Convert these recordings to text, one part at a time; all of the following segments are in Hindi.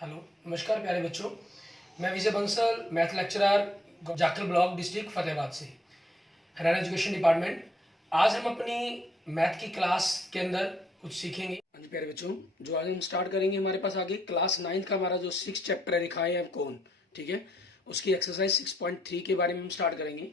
हेलो, नमस्कार प्यारे बच्चों। मैं Vijay Bansal, math lecturer, Jakhal block, district Fatehabad से, हरियाणा एजुकेशन डिपार्टमेंट। आज हम अपनी मैथ की क्लास के अंदर कुछ सीखेंगे। हाँ जी प्यारे बच्चों, जो आज हम स्टार्ट करेंगे, हमारे पास आगे क्लास 9 का हमारा जो 6 चैप्टर है, रेखाएं हैं कौन, ठीक है, उसकी एक्सरसाइज 6.3 के बारे में हम स्टार्ट करेंगे।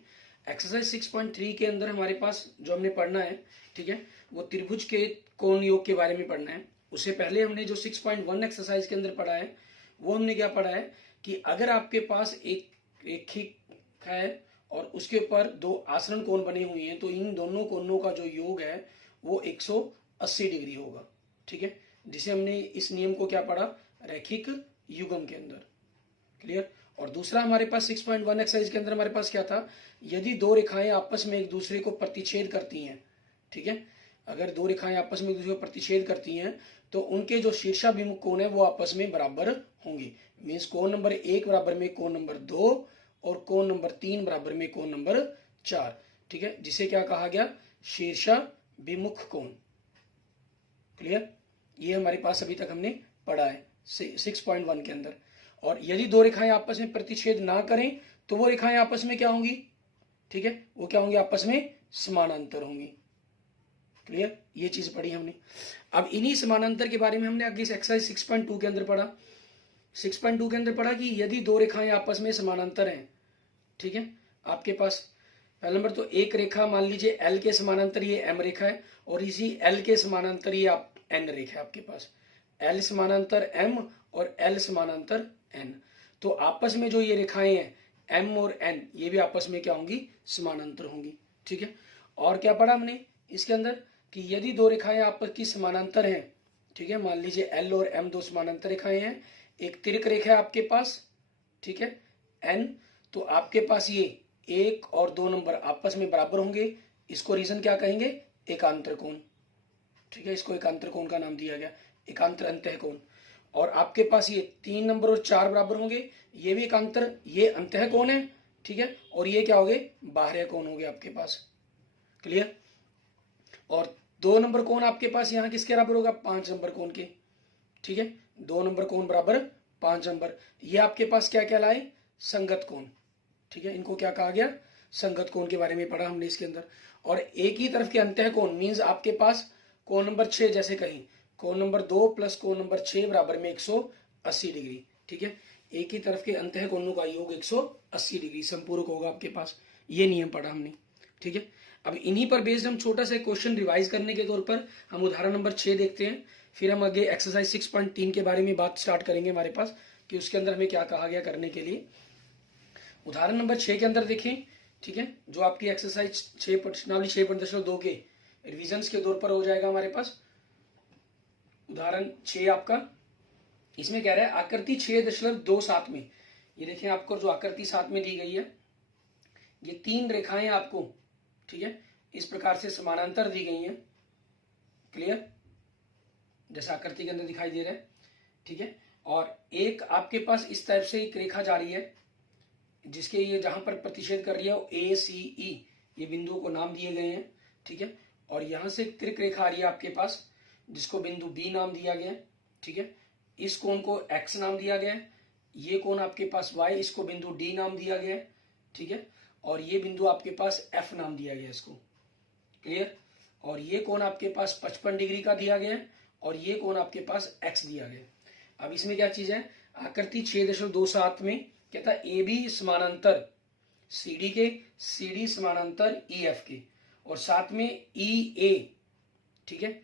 एक्सरसाइज 6.3 के अंदर हमारे पास जो हमने पढ़ना है, ठीक है, वो त्रिभुज के कोण योग के बारे में पढ़ना है। उससे पहले हमने जो 6.1 एक्सरसाइज के अंदर पढ़ा है, वो हमने क्या पढ़ा है कि अगर आपके पास एक रेखिक है और उसके ऊपर दो आसरण कोण बने हुए हैं, तो इन दोनों कोणों का जो योग है वो 180 डिग्री होगा, ठीक है, जिसे हमने इस नियम को क्या पढ़ा, रैखिक युग्म के अंदर। क्लियर। और दूसरा हमारे पास 6.1 एक्सरसाइज के अंदर हमारे पास क्या था, यदि दो रेखाएं आपस में एक दूसरे को प्रतिच्छेद करती हैं, ठीक है, अगर दो रेखाएं आपस में एक दूसरे को प्रतिच्छेद करती हैं तो उनके जो शीर्षाभिमुख कोण है वो आपस में बराबर होंगे। मीन्स कोण नंबर 1 बराबर में कोण नंबर 2 और कोण नंबर 3 बराबर में कोण नंबर 4, ठीक है, जिसे क्या कहा गया, शीर्षाभिमुख कोण। क्लियर। ये हमारे पास अभी तक हमने पढ़ा है 6.1 के अंदर। और यदि दो रेखाएं आपस में प्रतिच्छेद ना करें तो वो रेखाएं आपस में क्या होंगी, ठीक है, वो क्या होंगी, आपस में समानांतर होंगी। क्लियर। ये चीज पढ़ी हमने। अब इन्हीं समानांतर के बारे में हमने आगे एक्सरसाइज 6.2 के अंदर पढ़ा। 6.2 के अंदर पढ़ा कि यदि दो रेखाएं आपस में समानांतर हैं, ठीक है, आपके पास पहला नंबर तो एक रेखा मान लीजिए L के समानांतर ये M रेखा है और इसी L के समानांतर ये आप N रेखा है आपके पास। L समानांतर M और L समानांतर N, तो आपस में जो ये रेखाएं हैं M और N, ये भी आपस में क्या होंगी, समानांतर होंगी, ठीक है। और क्या पढ़ा हमने इसके अंदर कि यदि दो रेखाएं आपस की समानांतर हैं, ठीक है, मान लीजिए L और M दो समानांतर रेखाएं हैं, एक तिर्क रेखा है आपके पास, ठीक है, N, तो आपके पास ये 1 और 2 नंबर आपस में बराबर होंगे। इसको रीजन क्या कहेंगे, एकांतर कोण, ठीक है, इसको एकांतर कोण का नाम दिया गया, एकांतर अंतः कोण। और आपके पास ये 3 नंबर और 4 बराबर होंगे, ये भी एकांतर, ये अंतः कोण है, ठीक है, और ये क्या हो गए, बाह्य कोण हो गए आपके पास। क्लियर। और 2 नंबर कोण आपके पास यहाँ किसके बराबर होगा, 5 नंबर कोण के, ठीक है, 2 नंबर कोण बराबर 5 नंबर, ये आपके पास क्या कहलाए, संगत कोण, ठीक है, इनको क्या कहा गया, संगत कोण के बारे में पढ़ा हमने इसके अंदर। और एक ही तरफ के अंतः कोण मींस आपके पास कोण नंबर 6, जैसे कहीं कोण नंबर 2 प्लस कोण नंबर 6 बराबर में 180 डिग्री, ठीक है, एक ही तरफ के अंतः कोणों का योग 180 डिग्री संपूरक होगा आपके पास। ये नियम पढ़ा हमने, ठीक है। अब इन्हीं पर बेस्ड हम छोटा सा क्वेश्चन रिवाइज करने के तौर पर हम उदाहरण नंबर 6 देखते हैं, फिर हम आगे एक्सरसाइज 6.3 के बारे में बात स्टार्ट करेंगे हमारे पास कि उसके अंदर हमें क्या कहा गया करने के लिए। उदाहरण नंबर 6 के अंदर देखें, ठीक है, जो आपकी एक्सरसाइज 6 प्रश्नावली 6.2 के रिविजन के तौर पर हो जाएगा हमारे पास। उदाहरण 6 आपका, इसमें कह रहा है आकृति 6.27 में, ये देखें आपको जो आकृति 7 में दी गई है, ये 3 रेखाएं आपको, ठीक है, इस प्रकार से समानांतर दी गई हैं। क्लियर, जैसा आकृति के अंदर दिखाई दे रहा है, ठीक है। और एक आपके पास इस टाइप से एक रेखा जा रही है जिसके ये जहां पर प्रतिच्छेद कर रही है वो ACE, ये बिंदुओं को नाम दिए गए हैं, ठीक है। और यहां से एक त्रिक रेखा आ रही है आपके पास जिसको बिंदु B नाम दिया गया है, ठीक है, इस कोण को X नाम दिया गया है, ये कोण आपके पास Y, इसको बिंदु D नाम दिया गया है, ठीक है, और ये बिंदु आपके पास F नाम दिया गया है इसको। क्लियर। और ये कोण आपके पास 55 डिग्री का दिया गया है और ये कोण आपके पास X दिया गया है। अब इसमें क्या चीज है, आकृति 6.27 में कहता है AB समानांतर CD के, CD समानांतर EF के, और साथ में EA, ठीक है,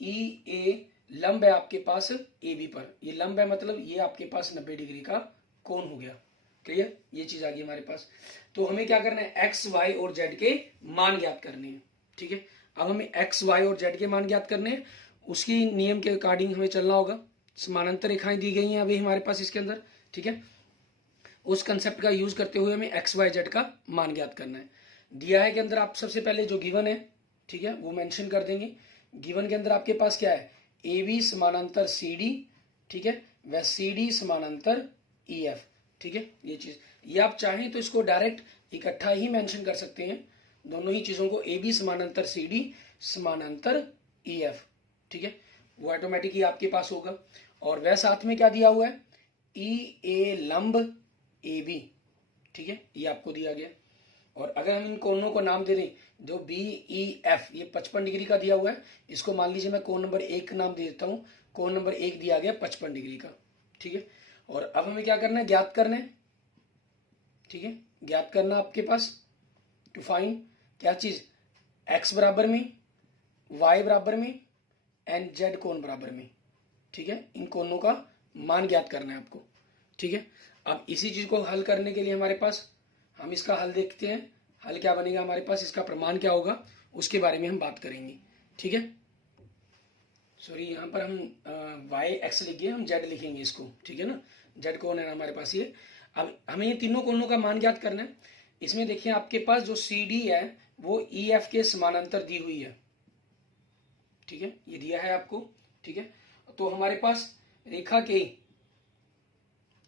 EA लंब है आपके पास AB पर, ये लंब है मतलब ये आपके पास 90 डिग्री का कोण हो गया। क्लियर, ये चीज आ गई हमारे पास। तो हमें क्या करना है, X, Y और Z के मान ज्ञात करने हैं, ठीक है। अब हमें X, Y और Z के मान ज्ञात करने हैं, उसकी नियम के अकॉर्डिंग हमें चलना होगा। समानांतर रेखाएं दी गई हैं अभी हमारे पास इसके अंदर, ठीक है, उस कंसेप्ट का यूज करते हुए हमें X, Y, Z का मान ज्ञात करना है। दिया है के अंदर आप सबसे पहले जो गिवन है, ठीक है, वो मेंशन कर देंगे। गिवन के अंदर आपके पास क्या है, AB समानांतर CD, ठीक है, व CD समानांतर EF, ठीक है, ये चीज, ये आप चाहें तो इसको डायरेक्ट इकट्ठा ही मेंशन कर सकते हैं, दोनों ही चीजों को, AB समानांतर CD समानांतर EF, ठीक है, वो ऑटोमेटिकली आपके पास होगा। और वह साथ में क्या दिया हुआ है, ई ए लंब ए बी, ठीक है, ये आपको दिया गया। और अगर हम इन कोणों को नाम दे दें, जो बी ई एफ, ये 55 डिग्री का दिया हुआ है, इसको मान लीजिए मैं कोण नंबर 1 का नाम दे देता हूं। कोण नंबर 1 दिया गया 55 डिग्री का, ठीक है। और अब हमें क्या करना है, ज्ञात करना है, ठीक है, ज्ञात करना आपके पास टू फाइंड क्या चीज, एक्स बराबर में, वाई बराबर में एंड जेड कोण बराबर में, ठीक है। इन कोणों का मान ज्ञात करना है आपको, ठीक है। अब इसी चीज को हल करने के लिए हमारे पास, हम इसका हल देखते हैं, हल क्या बनेगा हमारे पास, इसका प्रमाण क्या होगा उसके बारे में हम बात करेंगे, ठीक है। सॉरी, यहाँ पर हम वाई एक्स लिख गए, हम जेड लिखेंगे इसको, ठीक है ना, जेड कोण है हमारे पास ये। अब हमें ये तीनों कोणों का मान ज्ञात करना है। इसमें देखिए आपके पास जो सी डी है वो ई एफ के समानांतर दी हुई है, ठीक है, ये दिया है आपको, ठीक है। तो हमारे पास रेखा के,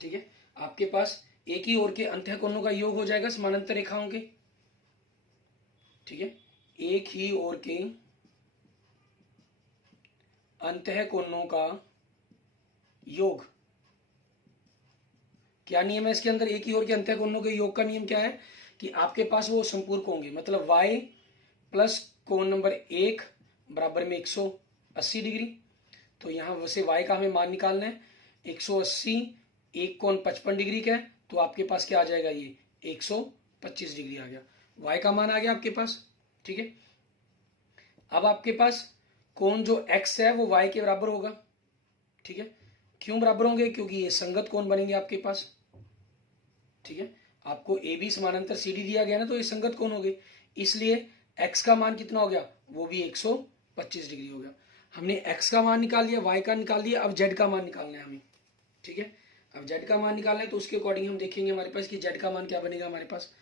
ठीक है, आपके पास एक ही ओर के अंतः कोणों का योग हो जाएगा समानांतर रेखाओं के, ठीक है, एक ही ओर के अंतः कोणों का योग। क्या नियम है इसके अंदर, एक ही ओर के अंतः कोणों के योग का नियम क्या है कि आपके पास वो संपूरक होंगे, मतलब y प्लस कोण नंबर 1 बराबर में 180 डिग्री। तो यहां वैसे y का हमें मान निकालना है, 180, एक कोण 55 डिग्री का है, तो आपके पास क्या आ जाएगा, ये 125 डिग्री आ गया, y का मान आ गया आपके पास, ठीक है। अब आपके पास कोण जो x है वो y के बराबर होगा, ठीक है। क्यों बराबर होंगे, क्योंकि ये संगत कोण बनेंगे आपके पास, ठीक है। आपको ए बी समानांतर सी डी दिया गया ना, तो ये संगत कोण हो गए, इसलिए x का मान कितना हो गया, वो भी 125 डिग्री हो गया। हमने x का मान निकाल लिया, y का निकाल लिया, अब z का मान निकालना है हमें, ठीक है। अब z का मान निकालना है तो उसके अकॉर्डिंग हम देखेंगे हमारे पास कि z का मान क्या बनेगा हमारे पास।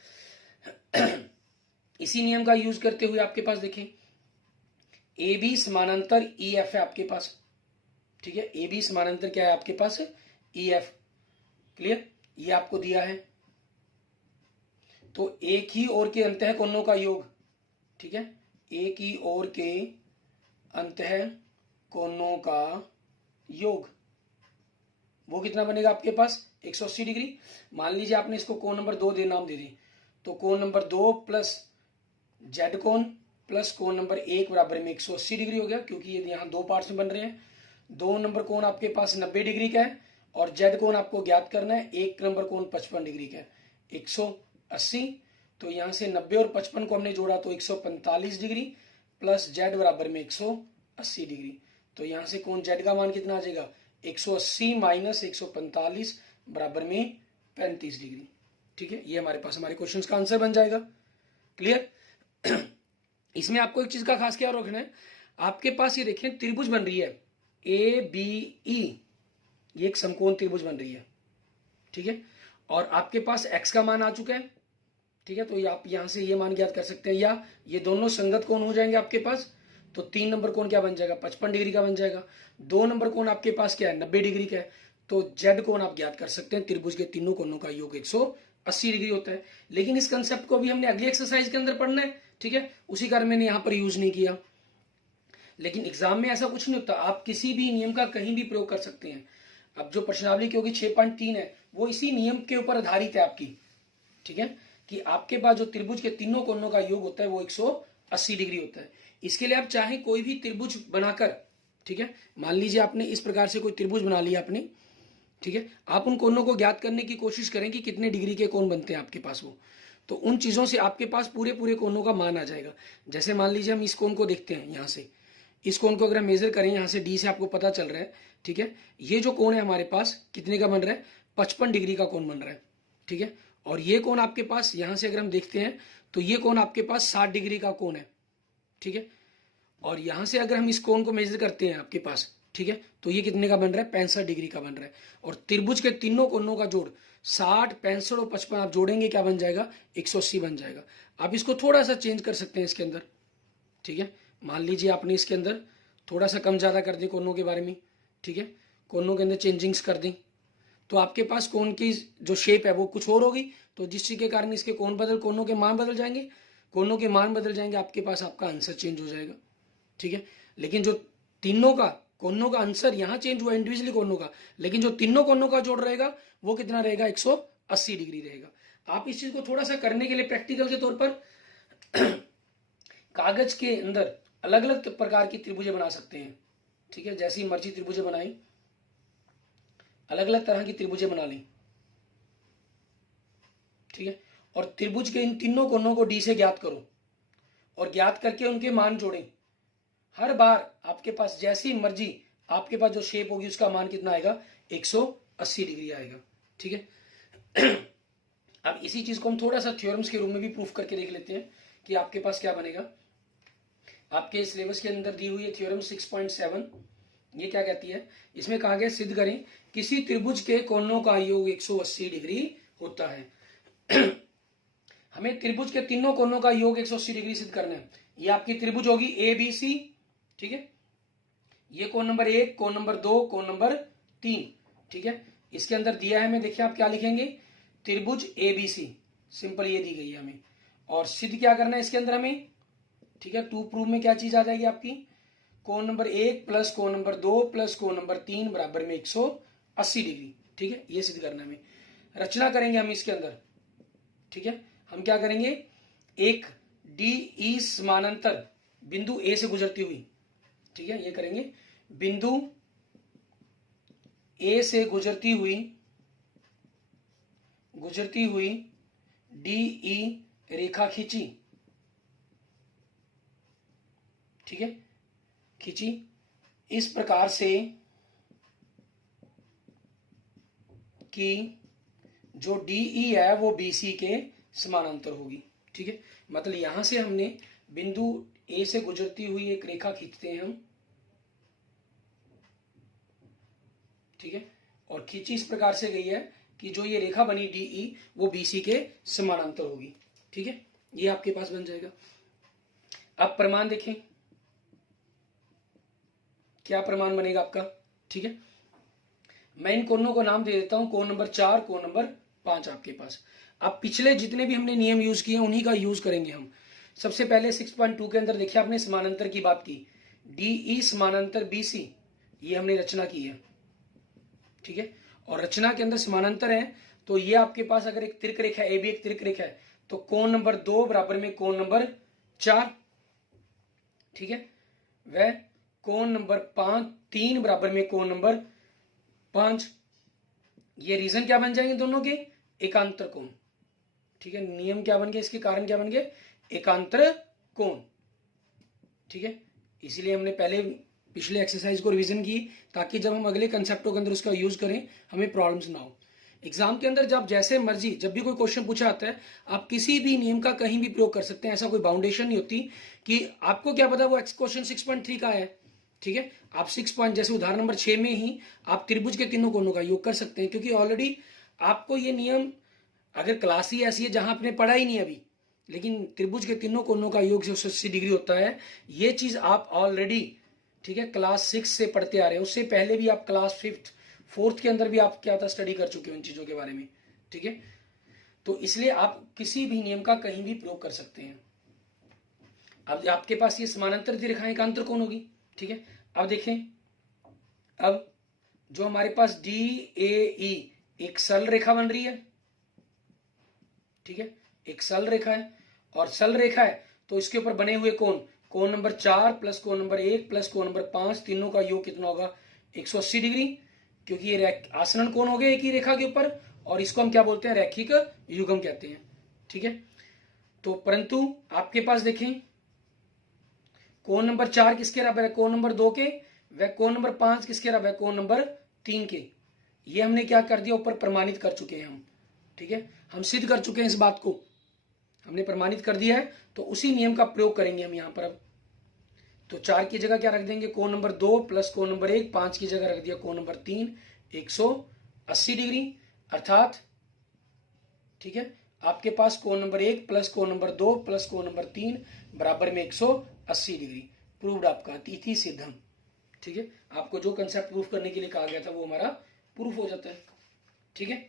इसी नियम का यूज करते हुए आपके पास देखें, ए बी समानांतर ई एफ है आपके पास, ठीक है, ए बी समानांतर क्या है आपके पास, ई एफ, क्लियर, ये आपको दिया है। तो एक ही ओर के अंतः कोणों का योग, ठीक है, एक ही ओर के अंतः कोणों का योग, वो कितना बनेगा आपके पास, 180 डिग्री। मान लीजिए आपने इसको कोण नंबर 2 दे नाम दे दी, तो कोण नंबर 2 प्लस जेड कोण प्लस कोण नंबर 1 बराबर में 180 डिग्री हो गया, क्योंकि ये यहाँ दो पार्ट्स में बन रहे हैं। 2 नंबर कोण आपके पास 90 डिग्री का है और जेड कोण आपको ज्ञात करना है, 1 नंबर कोण 55 डिग्री का है, 180। तो यहां से 90 और 55 को हमने जोड़ा तो 145 डिग्री प्लस जेड बराबर में 180 डिग्री। तो यहां से कोण जेड का मान कितना आ जाएगा, 180 माइनस 145 बराबर में 35 डिग्री, ठीक है। ये हमारे पास हमारे क्वेश्चन का आंसर बन जाएगा, क्लियर। इसमें आपको एक चीज का खास क्या रखना है, आपके पास ये देखें त्रिभुज बन रही है ए बी ई, ये एक समकोण त्रिभुज बन रही है, ठीक है। और आपके पास x का मान आ चुका है, ठीक है। तो आप यहां से ये मान ज्ञात कर सकते हैं, या ये दोनों संगत कोण हो जाएंगे आपके पास। तो 3 नंबर कोण क्या बन जाएगा, 55 डिग्री का बन जाएगा। 2 नंबर कोण आपके पास क्या है, 90 डिग्री का है। तो जेड कोण आप ज्ञात कर सकते हैं, त्रिभुज के तीनों कोणों का योग 180 डिग्री होता है। लेकिन इस कंसेप्ट को भी हमने अगली एक्सरसाइज के अंदर पढ़ना है, ठीक है, उसी कारण मैंने यहां पर यूज नहीं किया। लेकिन एग्जाम में ऐसा कुछ नहीं होता, आप किसी भी नियम का कहीं भी प्रयोग कर सकते हैं। अब जो प्रश्नावली की होगी 6.3 है, वो इसी नियम के ऊपर आधारित है आपकी, ठीक है, कि आपके पास जो त्रिभुज के तीनों कोणों का योग होता है वो 180 डिग्री होता है। इसके लिए आप चाहे कोई भी त्रिभुज बनाकर, ठीक है, मान लीजिए आपने इस प्रकार से कोई त्रिभुज बना लिया आपने, ठीक है, आप उन कोणों को ज्ञात करने की कोशिश करें कि कितने डिग्री के कोण बनते हैं आपके पास वो, तो उन चीजों से आपके पास पूरे पूरे कोणों का मान आ जाएगा। जैसे मान लीजिए हम इस कोण को देखते हैं, यहां से इस कोण को अगर हम मेजर करें, यहां से डी से आपको पता चल रहा है, ठीक है, ये जो कोण है हमारे पास कितने का बन रहा है, 55 डिग्री का कोण बन रहा है, ठीक है। और ये कोण आपके पास यहां से अगर हम देखते हैं तो ये कोण आपके पास 60 डिग्री का कोण है, ठीक है। और यहां से अगर हम इस कोण को मेजर करते हैं आपके पास, ठीक है, तो ये कितने का बन रहा है, 65 डिग्री का बन रहा है। और त्रिभुज के तीनों कोणों का जोड़ 60, 65 और 55 आप जोड़ेंगे क्या बन जाएगा, 180 बन जाएगा। आप इसको थोड़ा सा चेंज कर सकते हैं इसके अंदर, ठीक है। मान लीजिए आपने इसके अंदर थोड़ा सा कम ज्यादा कर दें कोणों के बारे में, ठीक है, कोणों के अंदर चेंजिंग्स कर दें, तो आपके पास कोण की जो शेप है वो कुछ और होगी, तो जिसके कारण इसके कोणों के मान बदल जाएंगे, आपके पास आपका आंसर चेंज हो जाएगा, ठीक है। लेकिन जो तीनों का कोनों का आंसर यहाँ चेंज हुआ इंडिविजुअली कोनों का, लेकिन जो तीनों कोनों का जोड़ रहेगा वो कितना रहेगा, 180 डिग्री रहेगा। आप इस चीज को थोड़ा सा करने के लिए प्रैक्टिकल के तौर पर कागज के अंदर अलग अलग प्रकार की त्रिभुजें बना सकते हैं। ठीक है, जैसी मर्जी त्रिभुजें बनाई, अलग अलग तरह की त्रिभुजें बना ली। ठीक है, और त्रिभुज के इन तीनों कोनों को डी से ज्ञात करो और ज्ञात करके उनके मान जोड़ें। हर बार आपके पास जैसी मर्जी आपके पास जो शेप होगी उसका मान कितना आएगा, 180 डिग्री आएगा। ठीक है, अब इसी चीज को हम थोड़ा सा थ्योरम्स के रूप में भी प्रूफ करके देख लेते हैं कि आपके पास क्या बनेगा। आपके सिलेबस के अंदर दी हुई है थ्योरम 6.7। ये क्या कहती है, इसमें कहा गया सिद्ध करें किसी त्रिभुज के कोणों का योग 180 डिग्री होता है। हमें त्रिभुज के तीनों कोणों का योग 180 डिग्री सिद्ध करना है। ये आपकी त्रिभुज होगी ए बी सी। ठीक है, ये कोण नंबर 1, कोण नंबर 2, कोण नंबर 3। ठीक है, इसके अंदर दिया है हमें, देखिए आप क्या लिखेंगे, त्रिभुज ए बी सी, सिंपल ये दी गई है हमें। और सिद्ध क्या करना है इसके अंदर हमें। ठीक है, टू प्रूव में क्या चीज आ जाएगी आपकी, कोण नंबर 1 प्लस कोण नंबर 2 प्लस कोण नंबर 3 बराबर में 180 डिग्री। ठीक है, ये सिद्ध करना है हमें। रचना करेंगे हम इसके अंदर। ठीक है, हम क्या करेंगे, एक डी ई समानांतर बिंदु ए से गुजरती हुई, ठीक है, ये करेंगे, बिंदु ए से गुजरती हुई डी ई रेखा खींची। ठीक है, खींची इस प्रकार से कि जो डीई है वो बीसी के समानांतर होगी। ठीक है, मतलब यहां से हमने बिंदु ए से गुजरती हुई एक रेखा खींचते हैं हम। ठीक है, और खींची इस प्रकार से गई है कि जो ये रेखा बनी डीई वो बीसी के समानांतर होगी। ठीक है, ये आपके पास बन जाएगा। अब प्रमाण देखें, क्या प्रमाण बनेगा आपका। ठीक है, मैं इन कोणों को नाम दे देता हूं, कोण नंबर 4, कोण नंबर 5 आपके पास। अब पिछले जितने भी हमने नियम यूज किए उन्हीं का यूज करेंगे हम। सबसे पहले 6.2 के अंदर देखिए आपने समानांतर की बात की, डीई समानांतर बीसी, ये हमने रचना की है। ठीक है, और रचना के अंदर समानांतर है तो ये आपके पास अगर एक तिरक रेखा ए भी एक तिरक रेखा है तो कोण नंबर 2 बराबर में कोण नंबर 4। ठीक है, वह कोण नंबर 3 बराबर में कोण नंबर 5। ये रीजन क्या बन जाएंगे दोनों के, एकांतर कोण। ठीक है, नियम क्या बन गया, इसके कारण क्या बन गए, एकांतर कोण। ठीक है, इसीलिए हमने पहले पिछले एक्सरसाइज को रिवीजन की ताकि जब हम अगले कंसेप्टों के अंदर उसका यूज करें हमें प्रॉब्लम्स ना हो। एग्जाम के अंदर जब जैसे मर्जी जब भी कोई क्वेश्चन पूछा आता है आप किसी भी नियम का कहीं भी प्रयोग कर सकते हैं, ऐसा कोई बाउंडेशन नहीं होती कि आपको क्या पता वो क्वेश्चन 6.3 का है। ठीक है, आप 6 पॉइंट जैसे उदाहरण नंबर 6 में ही आप त्रिभुज के तीनों कोणों का योग कर सकते हैं, क्योंकि ऑलरेडी आपको ये नियम, अगर क्लास ही ऐसी है जहां आपने पढ़ा ही नहीं अभी, लेकिन त्रिभुज के तीनों कोणों का योग 180 डिग्री होता है, ये चीज आप ऑलरेडी, ठीक है, क्लास 6 से पढ़ते आ रहे हैं। उससे पहले भी आप क्लास 5th 4th के अंदर भी आप क्या था स्टडी कर चुके हो इन चीजों के बारे में। ठीक है, तो इसलिए आप किसी भी नियम का कहीं भी प्रयोग कर सकते हैं। अब आपके पास ये समानांतर रेखाएं एकांतर कोण होगी। ठीक है, अब देखें, अब जो हमारे पास डी ए ई एक सरल रेखा बन रही है। ठीक है, एक सरल रेखा है और सरल रेखा है तो इसके ऊपर बने हुए कोण, कोण नंबर 4 प्लस कोण नंबर 1 प्लस कोण नंबर 5, तीनों का योग कितना होगा, 180 डिग्री, क्योंकि ये आसनन कोण हो गए एक ही रेखा के ऊपर, और इसको हम क्या बोलते हैं, रैखिक युग्म कहते हैं। ठीक है, तो परंतु आपके पास देखें कोण नंबर 4 किसके बराबर है, कोण नंबर 2 के, वह कोण नंबर 5 किसके बराबर है, कोण नंबर 3 के। ये हमने क्या कर दिया, ऊपर प्रमाणित कर चुके हैं हम। ठीक है, हम सिद्ध कर चुके हैं इस बात को, हमने प्रमाणित कर दिया है, तो उसी नियम का प्रयोग करेंगे हम यहां पर। अब तो 4 की जगह क्या रख देंगे, कोण नंबर 2 प्लस कोण नंबर 1, 5 की जगह रख दिया कोण नंबर 3, 180 डिग्री, अर्थात ठीक है आपके पास कोण नंबर 1 प्लस कोण नंबर 2 प्लस कोण नंबर 3 बराबर में 180 डिग्री। प्रूव्ड आपका तिथि सिद्धम। ठीक है, आपको जो कंसेप्ट प्रूफ करने के लिए कहा गया था वो हमारा प्रूफ हो जाता है। ठीक है,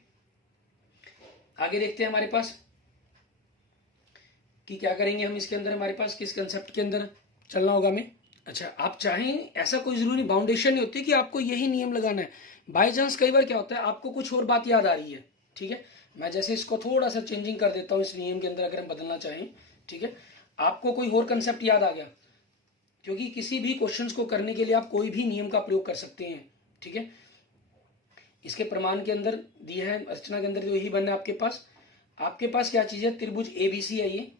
आगे देखते हैं हमारे पास कि क्या करेंगे हम इसके अंदर, हमारे पास किस कंसेप्ट के अंदर चलना होगा हमें। अच्छा, आप चाहें, ऐसा कोई जरूरी बाउंडेशन नहीं होती कि आपको यही नियम लगाना है। बाई चांस कई बार क्या होता है, आपको कुछ और बात याद आ रही है, ठीक है, मैं जैसे इसको थोड़ा सा चेंजिंग कर देता हूँ इस नियम के अंदर, अगर हम बदलना चाहें, ठीक है, आपको कोई और कंसेप्ट याद आ गया, क्योंकि किसी भी क्वेश्चंस को करने के लिए आप कोई भी नियम का प्रयोग कर सकते हैं, ठीक है। इसके प्रमाण के अंदर दिया है, रचना के अंदर जो यही बनना है आपके पास क्या चीज है, त्रिभुज एबीसी है ये,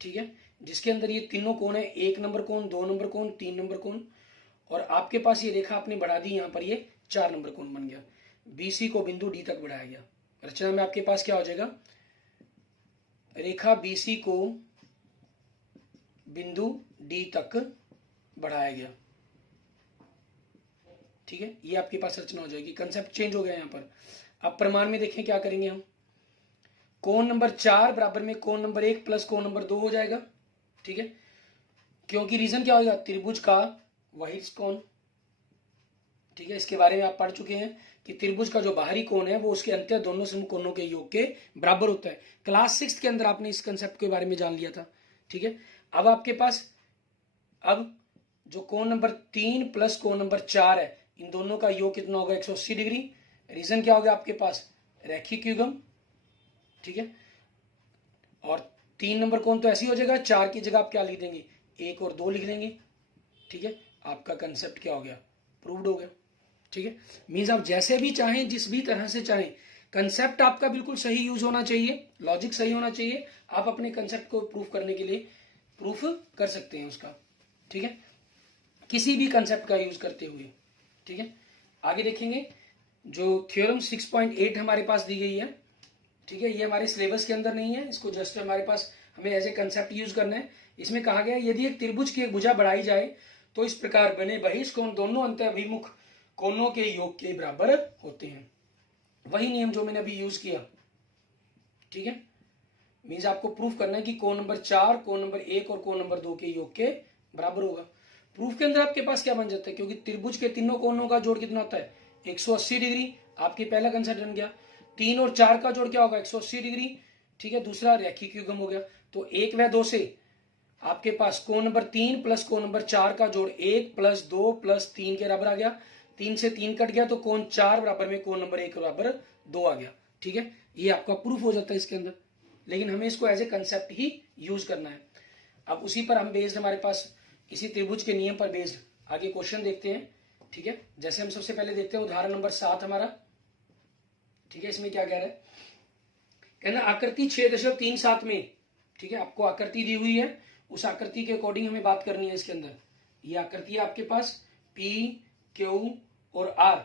ठीक है, जिसके अंदर ये तीनों कोण है, 1 नंबर कोण, 2 नंबर कोण, 3 नंबर कोण, और आपके पास ये रेखा आपने बढ़ा दी, यहां पर ये 4 नंबर कोण बन गया, बीसी को बिंदु डी तक बढ़ाया गया। रचना में आपके पास क्या हो जाएगा, रेखा बीसी को बिंदु डी तक बढ़ाया गया, ठीक है, ये आपके पास रचना हो जाएगी। कंसेप्ट चेंज हो गया यहां पर। अब प्रमाण में देखें क्या करेंगे हम, कोण नंबर 4 बराबर में कोण नंबर 1 प्लस कोण नंबर 2 हो जाएगा, ठीक है, क्योंकि रीजन क्या होगा, त्रिभुज का वही कोण, ठीक है, इसके बारे में आप पढ़ चुके हैं कि त्रिभुज का जो बाहरी कोण है वो उसके अंत्य दोनों समकोणों के योग के बराबर होता है। क्लास 6 के अंदर आपने इस कंसेप्ट के बारे में जान लिया था, ठीक है। अब आपके पास अब जो कोण नंबर 3 प्लस कोण नंबर 4 है, इन दोनों का योग कितना होगा, 180 डिग्री। रीजन क्या होगा आपके पास, रैखिक युग्म, ठीक है, और 3 नंबर कोण तो ऐसे ही हो जाएगा, 4 की जगह आप क्या लिख देंगे, 1 और 2 लिख देंगे, ठीक है, आपका कंसेप्ट क्या हो गया, प्रूव्ड हो गया, ठीक है। मीन्स आप जैसे भी चाहें, जिस भी तरह से चाहें, कंसेप्ट आपका बिल्कुल सही यूज होना चाहिए, लॉजिक सही होना चाहिए, आप अपने कंसेप्ट को प्रूफ करने के लिए प्रूफ कर सकते हैं उसका, ठीक है, किसी भी कंसेप्ट का यूज करते हुए, ठीक है। आगे देखेंगे जो थ्योरम 6.8 हमारे पास दी गई है, ठीक है, ये हमारे सिलेबस के अंदर नहीं है, इसको जस्ट हमारे पास हमें एज ए कंसेप्ट यूज करना है। इसमें कहा गया है यदि एक त्रिभुज की एक भुजा बढ़ाई जाए तो इस प्रकार बने बहिष्कोण दोनों अंतःअभिमुख कोणों के योग के बराबर होते हैं। वही नियम जो मैंने अभी यूज किया, ठीक है, मीन्स आपको प्रूफ करना है कि कोण नंबर 4 कोण नंबर 1 और कोण नंबर 2 के योग के बराबर होगा। प्रूफ के अंदर आपके पास क्या बन जाता है, क्योंकि त्रिभुज के तीनों कोणों का जोड़ कितना होता है, 180 डिग्री, आपकी पहला कंसेप्ट बन गया। 3 और 4 का जोड़ क्या होगा, 180 डिग्री, ठीक है, दूसरा रैखिक युग्म हो गया। तो 1 व 2 से आपके पास कोण नंबर 3 प्लस कोण नंबर 4 का जोड़ 1 प्लस 2 प्लस 3 के बराबर आ गया। 3 से 3 कट गया तो कोण 4 बराबर में कोण नंबर 1 बराबर 2 आ गया, ठीक है, ये आपका प्रूफ हो जाता है इसके अंदर। लेकिन हमें इसको एज ए कंसेप्ट ही यूज करना है। अब उसी पर हम बेस्ड, हमारे पास इसी त्रिभुज के नियम पर बेस्ड आगे क्वेश्चन देखते हैं, ठीक है। जैसे हम सबसे पहले देखते हैं उदाहरण नंबर 7 हमारा, ठीक है। इसमें क्या कह रहा है, कहना आकृति 6.37 में, ठीक है, आपको आकृति दी हुई है, उस आकृति के अकॉर्डिंग हमें बात करनी है। इसके अंदर ये आकृति है आपके पास P, Q और R,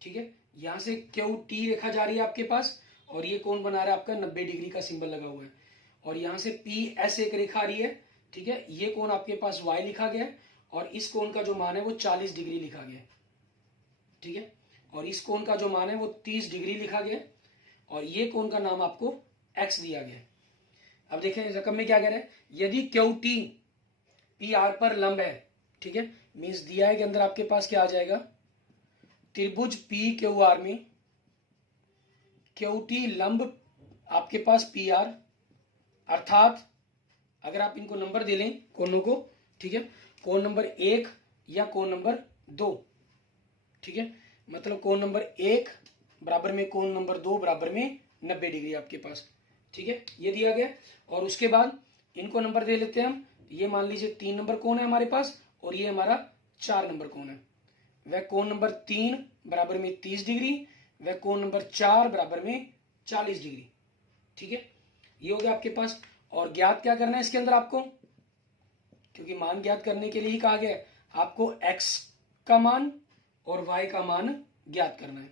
ठीक है, यहां से QT रेखा जा रही है आपके पास, और ये कोण बना रहा है आपका 90 डिग्री का सिंबल लगा हुआ है, और यहां से PS एक रेखा आ रही है, ठीक है, ये कोण आपके पास Y लिखा गया है, और इस कोण का जो मान है वो 40 डिग्री लिखा गया है, ठीक है, और इस कोण का जो मान है वो 30 डिग्री लिखा गया है, और ये कोण का नाम आपको X दिया गया है। अब देखें रकम में क्या कह रहा है, यदि QT PR पर लंब है, ठीक है, मीन्स दिया है के अंदर आपके पास क्या आ जाएगा, त्रिभुज PQR में QT लंब आपके पास PR, अर्थात अगर आप इनको नंबर दे लें कोणों को, ठीक है, कोण नंबर 1 या कोण नंबर 2, ठीक है, मतलब कोण नंबर 1 बराबर में कोण नंबर 2 बराबर में 90 डिग्री आपके पास, ठीक है, ये दिया गया। और उसके बाद इनको नंबर दे लेते हैं हम, ये मान लीजिए 3 नंबर कोण है हमारे पास, और ये हमारा 4 नंबर कोण है। वह कोण नंबर 3 बराबर में 30 डिग्री, वह कोण नंबर 4 बराबर में 40 डिग्री, ठीक है, ये हो गया आपके पास। और ज्ञात क्या करना है इसके अंदर आपको, क्योंकि मान ज्ञात करने के लिए ही कहा गया है, आपको x का मान और y का मान ज्ञात करना है।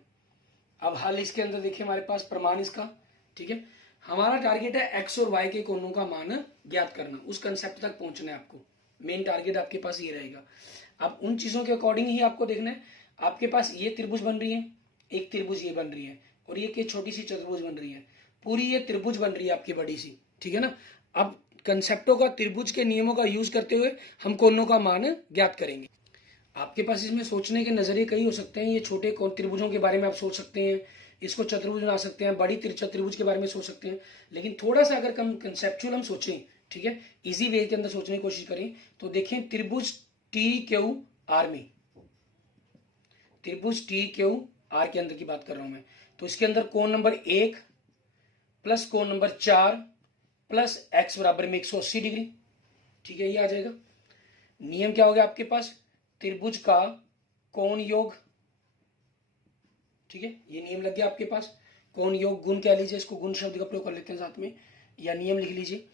अब हल इसके अंदर देखिए हमारे पास प्रमाण इसका, ठीक है, हमारा टारगेट है x और y के कोणों का मान ज्ञात करना, उस कंसेप्ट तक पहुंचना है आपको, मेन टारगेट आपके पास ये रहेगा। अब उन चीजों के अकॉर्डिंग ही आपको देखना है। आपके पास ये त्रिभुज बन रही है, एक त्रिभुज ये बन रही है, और ये छोटी सी चतुर्भुज बन रही है, पूरी ये त्रिभुज बन रही है आपकी बड़ी सी, ठीक है ना। अब कंसेप्टों का, त्रिभुज के नियमों का यूज करते हुए हम कोणों का मान ज्ञात करेंगे। आपके पास इसमें सोचने के नजरिए कई हो सकते हैं। ये छोटे त्रिभुजों के बारे में आप सोच सकते हैं, इसको चतुर्भुज बना सकते हैं, बड़ी तिरछा त्रिभुज के बारे में सोच सकते हैं। लेकिन थोड़ा सा अगर हम कंसेप्चुअल हम सोचें ठीक है, इजी वे के अंदर सोचने की कोशिश करें तो देखें त्रिभुज टी क्यू आर में, त्रिभुज टी क्यू आर के अंदर की बात कर रहा हूं मैं, तो इसके अंदर कोण नंबर 1 प्लस कोण नंबर 4 प्लस एक्स बराबर में 180 डिग्री, ठीक है, ये आ जाएगा। नियम क्या हो गया आपके पास, त्रिभुज का कोण योग, ठीक है, ये नियम लग गया आपके पास। कोण योग गुण कह लीजिए इसको, गुण शब्द का प्रयोग कर लेते हैं साथ में, या नियम लिख लीजिए।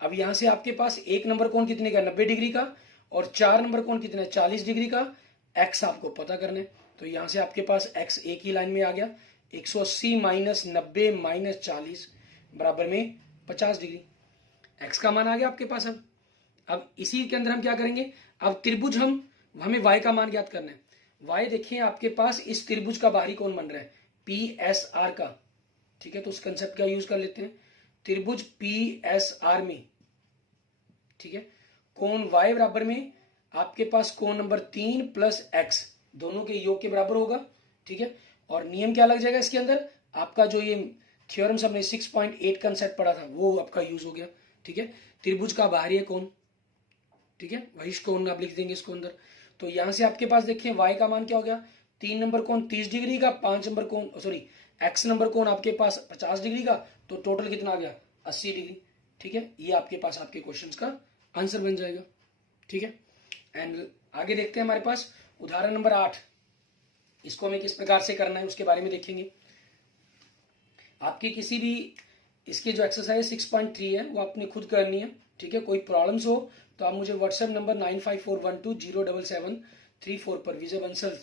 अब यहां से आपके पास एक नंबर कोण कितने का, 90 डिग्री का, और 4 नंबर कोण कितना है, 40 डिग्री का। एक्स आपको पता करना है, तो यहां से आपके पास एक्स एक ही लाइन में आ गया, 180 माइनस 90 माइनस 40 बराबर में 50 डिग्री। एक्स का मान आ गया आपके पास। अब इसी के अंदर हम क्या करेंगे, अब त्रिभुज हमें वाई का मान ज्ञात करना है। वाई देखिए आपके पास इस त्रिभुज का बाहरी कोण बन रहा है PSR का, ठीक है, तो उस कंसेप्ट का यूज कर लेते हैं। त्रिभुज PSR में, ठीक है, कोण y बराबर में आपके पास कोण नंबर 3 प्लस एक्स दोनों के योग के बराबर होगा, ठीक है। और नियम क्या लग जाएगा इसके अंदर, आपका जो ये थ्योरम हमने 6.8 कंसेप्ट पढ़ा था वो आपका यूज हो गया, ठीक है। त्रिभुज का बाहरी कोण, ठीक है, वही कोण आप लिख देंगे इसको अंदर। तो यहां से आपके पास देखिए y का मान क्या हो गया, 3 नंबर कोण 30 डिग्री का, 5 नंबर कोण सॉरी x नंबर कोण आपके पास 50 डिग्री का, तो टोटल कितना आ गया 80 डिग्री, ठीक है। ये आपके पास आपके क्वेश्चंस का आंसर बन जाएगा, ठीक है। एंड आगे देखते हैं हमारे पास उदाहरण नंबर 8, इसको हमें किस प्रकार से करना है उसके बारे में देखेंगे। आपकी किसी भी इसकी जो एक्सरसाइज 6.3 है वो आपने खुद करनी है, ठीक है। कोई प्रॉब्लम्स हो तो आप मुझे व्हाट्सएप नंबर 9541207734 पर विजय बंसल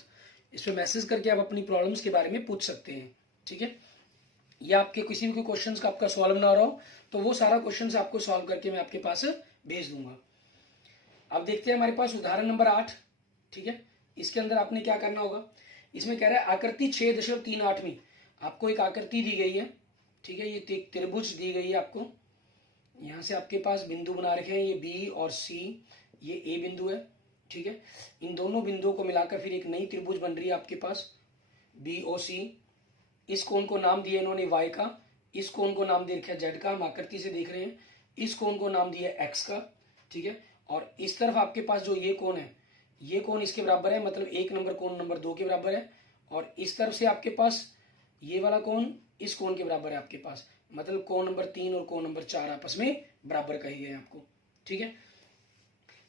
इस पर मैसेज करके आप अपनी प्रॉब्लम्स के बारे में पूछ सकते हैं, ठीक है। या आपके किसी भी क्वेश्चन का आपका सॉल्व ना हो रहा हो तो वो सारा क्वेश्चन आपको सॉल्व करके मैं आपके पास भेज दूंगा। अब देखते हैं हमारे पास उदाहरण नंबर 8, ठीक है। इसके अंदर आपने क्या करना होगा, इसमें कह रहा है आकृति 6.38 में आपको एक आकृति दी गई है, ठीक है। ये त्रिभुज दी गई है आपको, यहां से आपके पास बिंदु बना रखे हैं, ये बी और सी, ये ए बिंदु है, ठीक है। इन दोनों बिंदुओं को मिलाकर फिर एक नई त्रिभुज बन रही है आपके पास BOC। इस कोण को नाम दिया इन्होंने y का, इस कोण को नाम दे रखा है z का, हम आकृति से देख रहे हैं। इस कोण को नाम दिया x का, ठीक है। और इस तरफ आपके पास जो ये कोण है, ये कोण इसके बराबर है, मतलब एक नंबर कोण नंबर 2 के बराबर है। और इस तरफ से आपके पास ये वाला कोण इस कोण के बराबर है आपके पास, मतलब कोण नंबर 3 और कोण नंबर 4 आपस में बराबर कही गए आपको, ठीक है।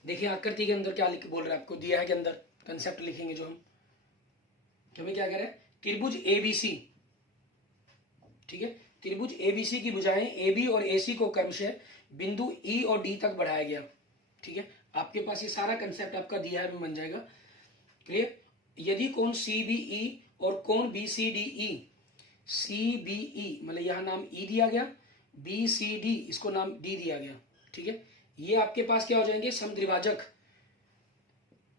देखिए आकृति के अंदर क्या बोल रहा है आपको, दिया है के अंदर कंसेप्ट लिखेंगे जो हम, हमें क्या कह रहे हैं, त्रिभुज ABC, ठीक है। त्रिभुज ABC की भुजाएं AB और AC को क्रमशः बिंदु E और D तक बढ़ाया गया, ठीक है। आपके पास ये सारा कंसेप्ट आपका दिया है, बन जाएगा क्लियर। यदि कोण CBE और कोण BCDE, CBE मतलब यहां नाम E दिया गया, BCD इसको नाम D दिया गया, ठीक है। ये आपके पास क्या हो जाएंगे, समद्विभाजक,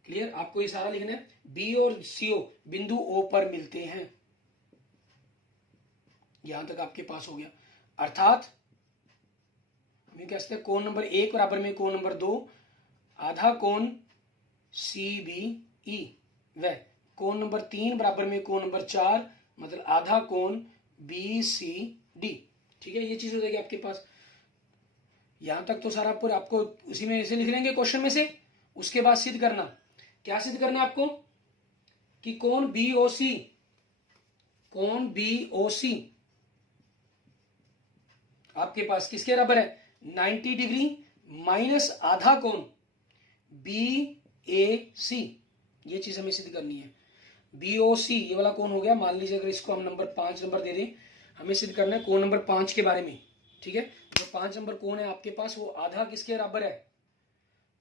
क्लियर। आपको ये सारा लिखना है। B और CO बिंदु O पर मिलते हैं, यहां तक आपके पास हो गया। अर्थात हम कह सकते हैं कोण नंबर 1 बराबर में कोण नंबर 2 आधा कोण CBE व कोण नंबर 3 बराबर में कोण नंबर 4 मतलब आधा कोण BCD, ठीक है। ये चीज हो जाएगी आपके पास। यहां तक तो सारा पूरा आपको उसी में ऐसे लिख लेंगे क्वेश्चन में से। उसके बाद सिद्ध करना, क्या सिद्ध करना आपको कि कोण BOC आपके पास किसके बराबर है, 90 डिग्री माइनस आधा कोण BAC, ये चीज हमें सिद्ध करनी है। BOC ये वाला कोण हो गया, मान लीजिए अगर इसको हम नंबर 5 नंबर दे दें, हमें सिद्ध करना है कोण नंबर 5 के बारे में, ठीक है। जो 5 नंबर कोण है आपके पास वो आधा किसके बराबर है,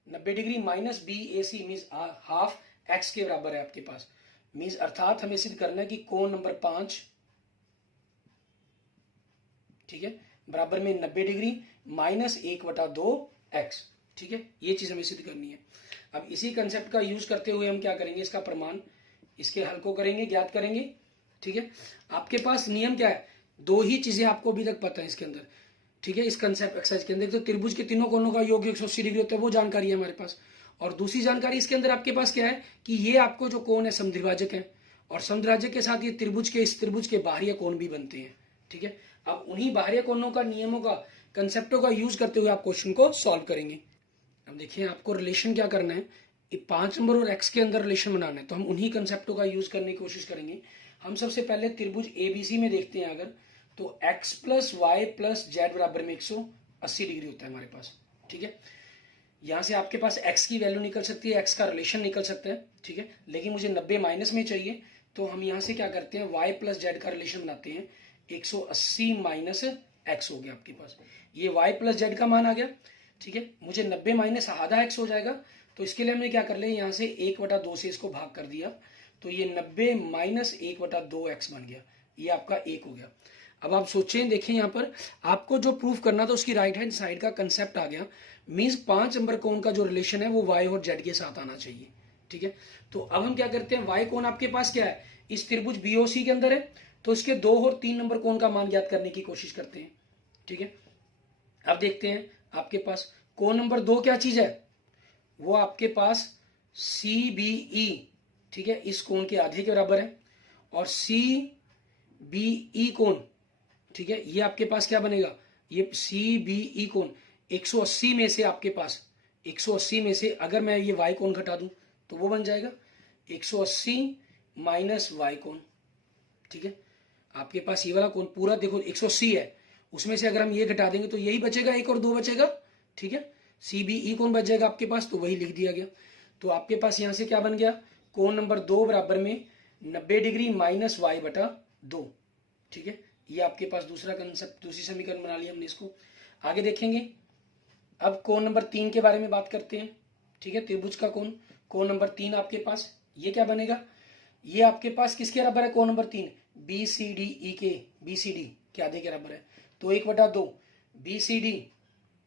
90 degree minus BAC means half x के बराबर है आपके पास। मीन्स अर्थात हमें सिद्ध करना है कि कोण नंबर 5, ठीक है, बराबर में 90 डिग्री माइनस 1/2x, ठीक है। ये चीज हमें सिद्ध करनी है। अब इसी कंसेप्ट का यूज करते हुए हम क्या करेंगे, इसका प्रमाण, इसके हल को करेंगे, ज्ञात करेंगे, ठीक है। आपके पास नियम क्या है, 2 ही चीजें आपको अभी तक पता है इसके अंदर, ठीक है। इस कंसेप्ट एक्सरसाइज के अंदर तो त्रिभुज के तीनों कोणों का योग 180 डिग्री होता है, वो जानकारी है हमारे पास। और दूसरी जानकारी इसके अंदर आपके पास क्या है कि ये आपको जो कोण है समद्विभाजक है, और समद्विभाजक के साथ ये त्रिभुज के इस त्रिभुज के बाहरी कोण भी बनते हैं, ठीक है। अब उन्हीं बाहरी कोणों का नियमों का कंसेप्टों का यूज करते हुए आप क्वेश्चन को सॉल्व करेंगे। अब देखिए आपको रिलेशन क्या करना है, 5 नंबर और x के अंदर रिलेशन बनाना है, तो हम उन्हीं कंसेप्टों का यूज करने की कोशिश करेंगे। हम सबसे पहले त्रिभुज ABC में देखते हैं, अगर तो x plus Y plus Z बराबर में 180 डिग्री होता है हमारे पास। ठीक है, यहां से आपके पास x की वैल्यू निकल सकती है, x का रिलेशन निकल सकता है। ठीक है, लेकिन मुझे 90 माइनस में चाहिए, तो हम यहां से क्या करते हैं, y प्लस जेड का रिलेशन बनाते हैं। 180 माइनस x हो गया आपके पास, ये y प्लस जेड का मान आ गया। ठीक है, मुझे 90 माइनस आधा x हो जाएगा, तो इसके लिए हमने क्या कर लिया, यहाँ से 1/2 से इसको भाग कर दिया, तो ये 90 माइनस 1/2x बन गया, ये आपका 1 हो गया। अब आप सोचें, देखें यहाँ पर आपको जो प्रूफ करना था उसकी राइट हैंड साइड का कंसेप्ट आ गया। मींस 5 नंबर कोण का जो रिलेशन है वो y और z के साथ आना चाहिए। ठीक है, तो अब हम क्या करते हैं, y कोण आपके पास क्या है, इस त्रिभुज BOC के अंदर है, तो इसके 2 और 3 नंबर कोण का मान ज्ञात करने की कोशिश करते हैं। ठीक है, अब देखते हैं आपके पास कोण नंबर 2 क्या चीज है, वो आपके पास CBE, ठीक है, इस कोण के आधे के बराबर है, और CBE कोण, ठीक है, ये आपके पास क्या बनेगा, ये CBE कोण 180 में से आपके पास 180 में से अगर मैं ये y कोण घटा दूं तो वो बन जाएगा 180 माइनस y कोण। ठीक है, आपके पास ये वाला कोण पूरा देखो 180 है, उसमें से अगर हम ये घटा देंगे तो यही बचेगा, 1 और 2 बचेगा। ठीक है, CBE कोण बच जाएगा आपके पास, तो वही लिख दिया गया। तो आपके पास यहां से क्या बन गया, कोण नंबर 2 बराबर में 90 डिग्री माइनस y/2। ठीक है, ये आपके पास दूसरा कंसेप्ट, दूसरी समीकरण बना लिया हमने इसको। आगे देखेंगे, अब कोण नंबर 3 के बारे में बात करते हैं। ठीक है, त्रिभुज का कोण, कोण नंबर 3 आपके पास ये क्या बनेगा, ये आपके पास किसके बराबर है, कोण नंबर 3 BCDE के आधे के बराबर है, तो 1/2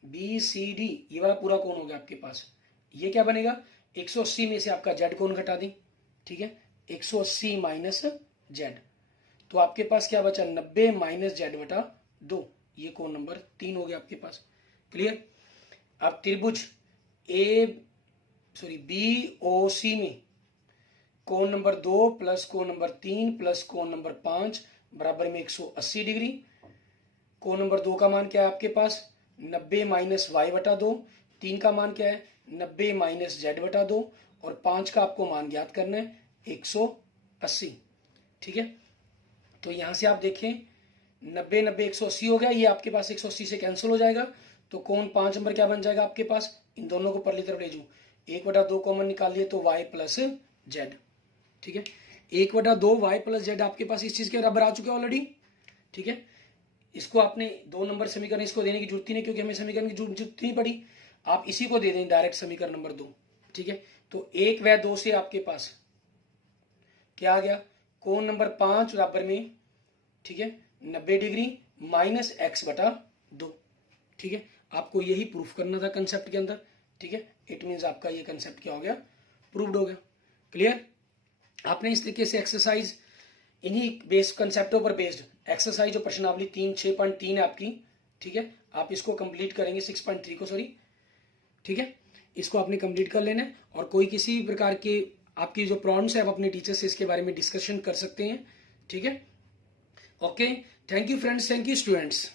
BCD ये वाला पूरा कोण हो गया आपके पास। ये क्या बनेगा, 180 में से आपका z कोण घटा दें। ठीक है, 180 माइनस z, तो आपके पास क्या बचा, 90 माइनस z/2, ये कोण नंबर 3 हो गया आपके पास। क्लियर। अब त्रिभुज BOC में कोण नंबर 2 प्लस कोण नंबर 3 प्लस कोण नंबर 5 बराबर में 180 डिग्री। कोण नंबर 2 का मान क्या है आपके पास, 90 माइनस y/2, 3 का मान क्या है, 90 माइनस z/2, और 5 का आपको मान ज्ञात करना है 180। ठीक है, तो यहां से आप देखें 90 90 180 हो गया, ये आपके पास 180 से कैंसिल हो जाएगा, तो कोण 5 नंबर क्या बन जाएगा आपके पास, इन दोनों को परली तरफ ले जाऊं, 1/2 कॉमन निकाल लिए तो y प्लस जेड। ठीक है, 1/2 y प्लस जेड आपके पास इस चीज के बराबर आ चुके हैं ऑलरेडी। ठीक है, इसको आपने 2 नंबर समीकरण इसको देने की जरूरत ही नहीं, क्योंकि हमें समीकरण की जरूरत नहीं पड़ी, आप इसी को दे दें डायरेक्ट समीकरण नंबर 2। ठीक है, तो 1 व 2 से आपके पास क्या आ गया, कोण नंबर 5 बराबर में, ठीक है, 90 डिग्री माइनस x/2। ठीक है, आपको यही प्रूफ करना था कंसेप्ट के अंदर। ठीक है, इट मींस आपका ये कंसेप्ट क्या हो गया, प्रूव्ड हो गया। क्लियर। आपने इस तरीके से एक्सरसाइज, इन्हीं बेस्ड कंसेप्टों पर बेस्ड एक्सरसाइज जो प्रश्नावली 6.3 है आपकी, ठीक है, आप इसको कंप्लीट करेंगे, 6.3 को सॉरी। ठीक है, इसको आपने कंप्लीट कर लेना है, और कोई किसी प्रकार की आपकी जो प्रॉब्लम्स है आप अपने टीचर से इसके बारे में डिस्कशन कर सकते हैं। ठीक है, okay, thank you friends, thank you students.